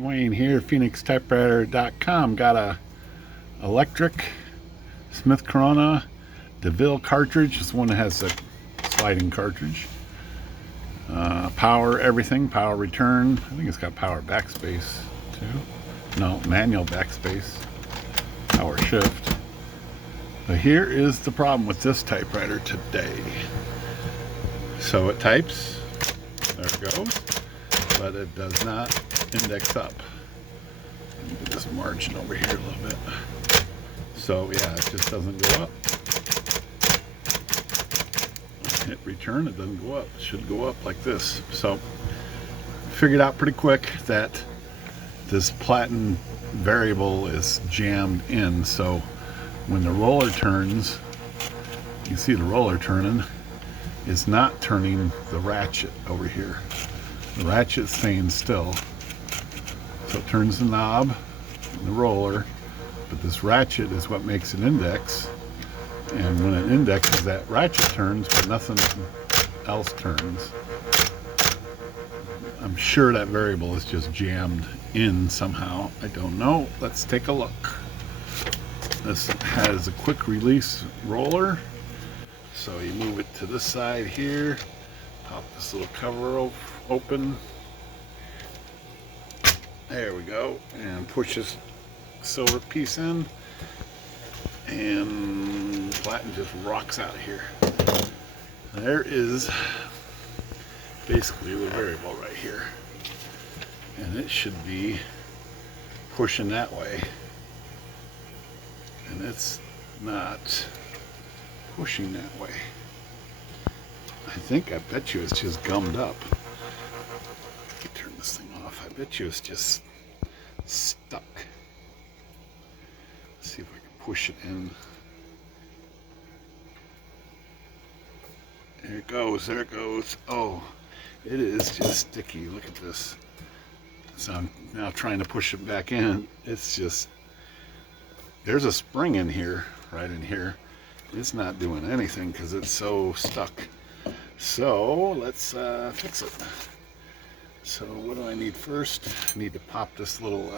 Dwayne here, PhoenixTypewriter.com. Got a electric Smith Corona DeVille cartridge. This one has a sliding cartridge. Power everything, power return. I think it's got power backspace too. No, manual backspace, power shift. But here is the problem with this typewriter today. So it types, there it goes, but it does not index up. Let me get this margin over here a little bit. So yeah, it just doesn't go up. Hit return, it doesn't go up. It should go up like this. So figured out pretty quick that this Platen variable is jammed in. So when the roller turns, you see the roller turning, it's not turning the ratchet over here. The ratchet's staying still. So it turns the knob and the roller, but this ratchet is what makes it index. And when it indexes, that ratchet turns, but nothing else turns. I'm sure that variable is just jammed in somehow. I don't know. Let's take a look. This has a quick release roller. So you move it to this side here, pop this little cover open. There we go. And push this silver piece in. And Platen just rocks out of here. There is basically the variable right here. And it should be pushing that way. And it's not pushing that way. I bet you it's just gummed up. Let me turn this thing off. I bet you it's just stuck. Let's see if I can push it in. There it goes, there it goes. Oh, it is just sticky. Look at this. So I'm now trying to push it back in. It's just, there's a spring in here, right in here. It's not doing anything because it's so stuck. So let's fix it. So what do I need first? I need to pop this little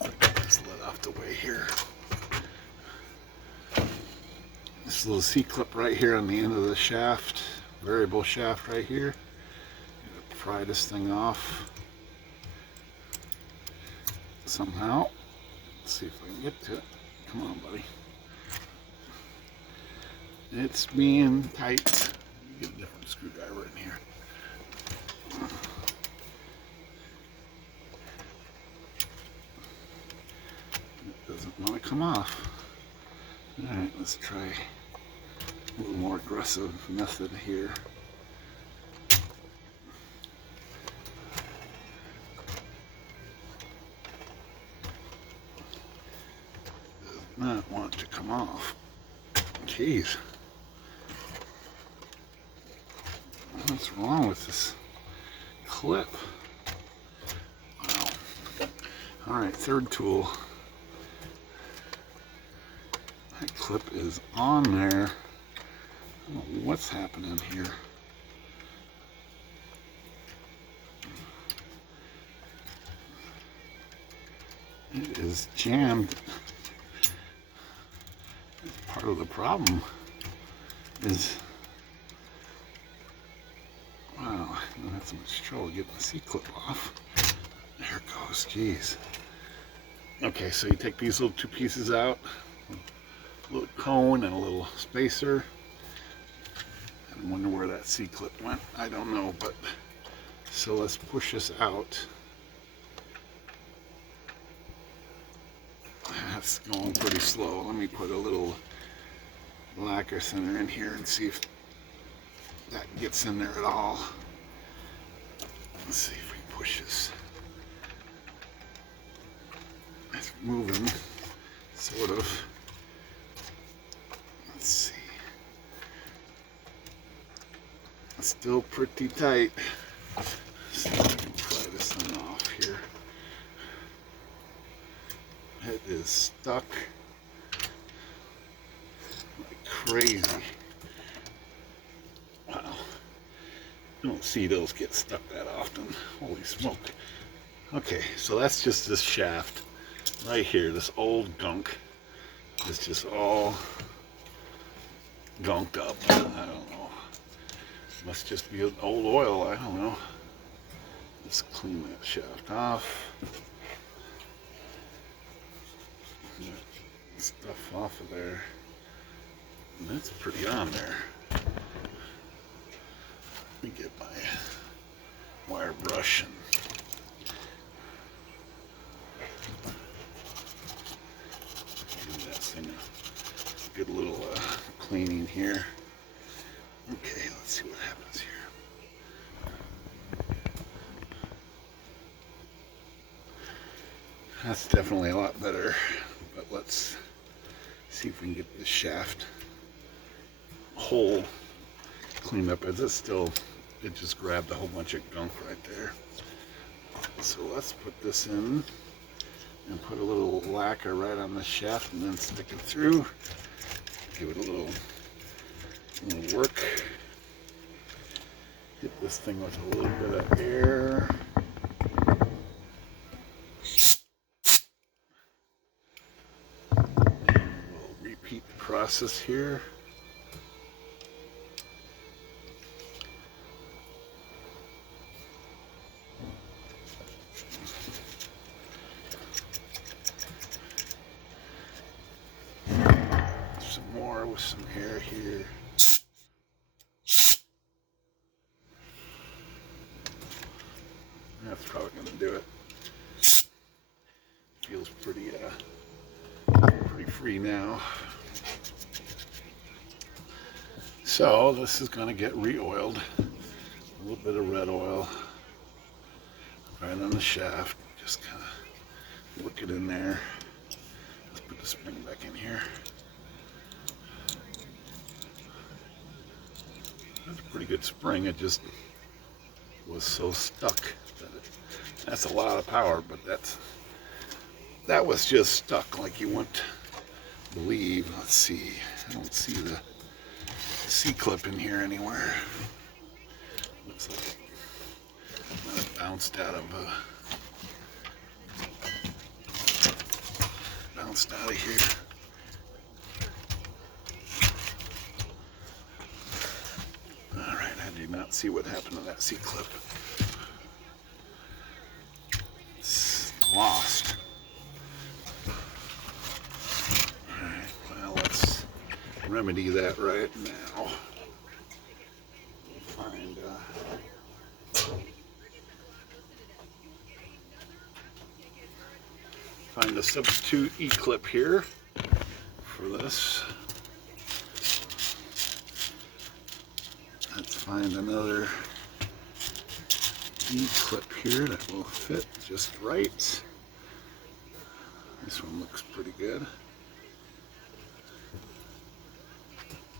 get this lid off the way here. This little C-clip right here on the end of the shaft, variable shaft right here. Pry this thing off somehow. Let's see if I can get to it. Come on, buddy. It's being tight. Let me get a different screwdriver in here. It doesn't want to come off. Alright, let's try a little more aggressive method here. Does not want to come off. Jeez. What's wrong with this clip? Wow. Alright, third tool. That clip is on there. I don't know what's happening here. It is jammed. Part of the problem is, wow, I don't have so much trouble getting the C-clip off. There it goes, jeez. Okay, so you take these little two pieces out, a little cone and a little spacer. I wonder where that C-clip went. I don't know, but so let's push this out. That's going pretty slow. Let me put a little lacquer thinner in here and see if that gets in there at all. Let's see if we can push this. It's moving, sort of. Let's see. It's still pretty tight. Let's see if I can pry this thing off here. It is stuck like crazy. Wow. You don't see those get stuck that often. Holy smoke. Okay, so that's just this shaft right here. This old gunk is just all gunked up. I don't know. Must just be old oil. I don't know. Let's clean that shaft off. Get stuff off of there. And that's pretty on there. Let me get my wire brush and give that thing a good little cleaning here. Okay, let's see what happens here. That's definitely a lot better, but let's see if we can get this shaft hole cleaned up. As it's still, it just grabbed a whole bunch of gunk right there. So let's put this in and put a little lacquer right on the shaft and then stick it through. Give it a little work. Hit this thing with a little bit of air. We'll repeat the process here. Some more with some air here. That's probably going to do it. Feels pretty free now. So this is going to get re-oiled. A little bit of red oil right on the shaft. Just kind of work it in there. Let's put the spring back in here. That's a pretty good spring. It just was so stuck that that's a lot of power, but that was just stuck like you wouldn't believe. Let's see. I don't see the C-clip in here anywhere. Looks like it bounced out of here. All right, I did not see what happened to that C-clip. It's lost. All right, well, let's remedy that right now. Find a substitute E-clip here for this. Let's find another E-clip here that will fit just right. This one looks pretty good.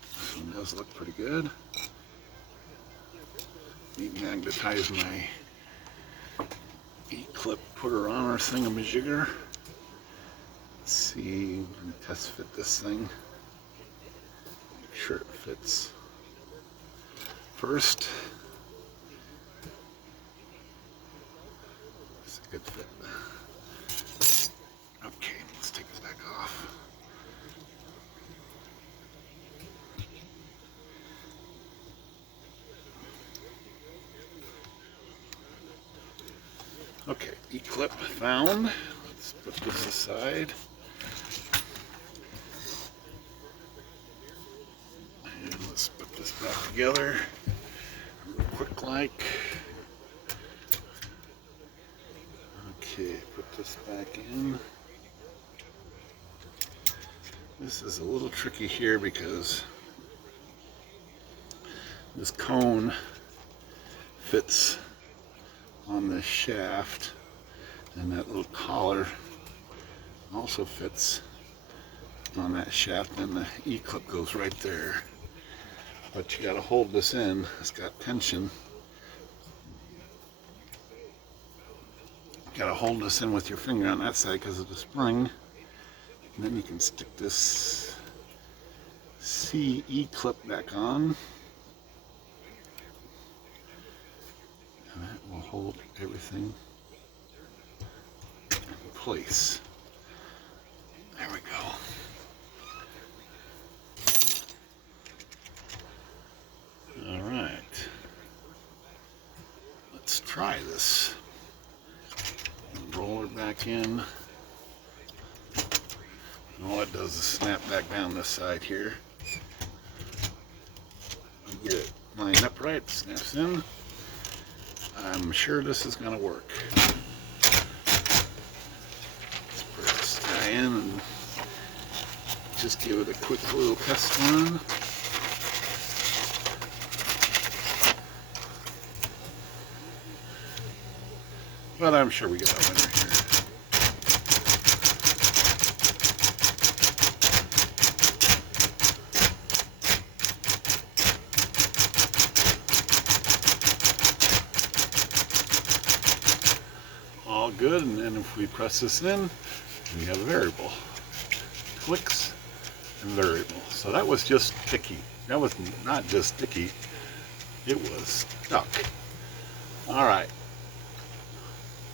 This one does look pretty good. Demagnetize my E-clip putter on our thingamajigger. Let's see, test fit this thing. Make sure it fits first. It's a good fit. Okay, let's take it back off. Okay, E-clip found. Let's put this aside. And let's put this back together real quick like. Okay, put this back in. This is a little tricky here because this cone fits on this shaft, and that little collar also fits on that shaft, and the E-clip goes right there. But you got to hold this in. It's got tension. You got to hold this in with your finger on that side because of the spring. And then you can stick this E-clip back on. And that will hold everything place. There we go. All right. Let's try this. Roll her back in. And all it does is snap back down this side here. Get it lined up right, snaps in. I'm sure this is going to work. Let's put this guy in and just give it a quick little test run. But I'm sure we got a winner here. All good, and then if we press this in, we have a variable. Clicks and variable. So that was just sticky. That was not just sticky, it was stuck. All right.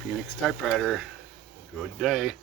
Phoenix Typewriter, good day.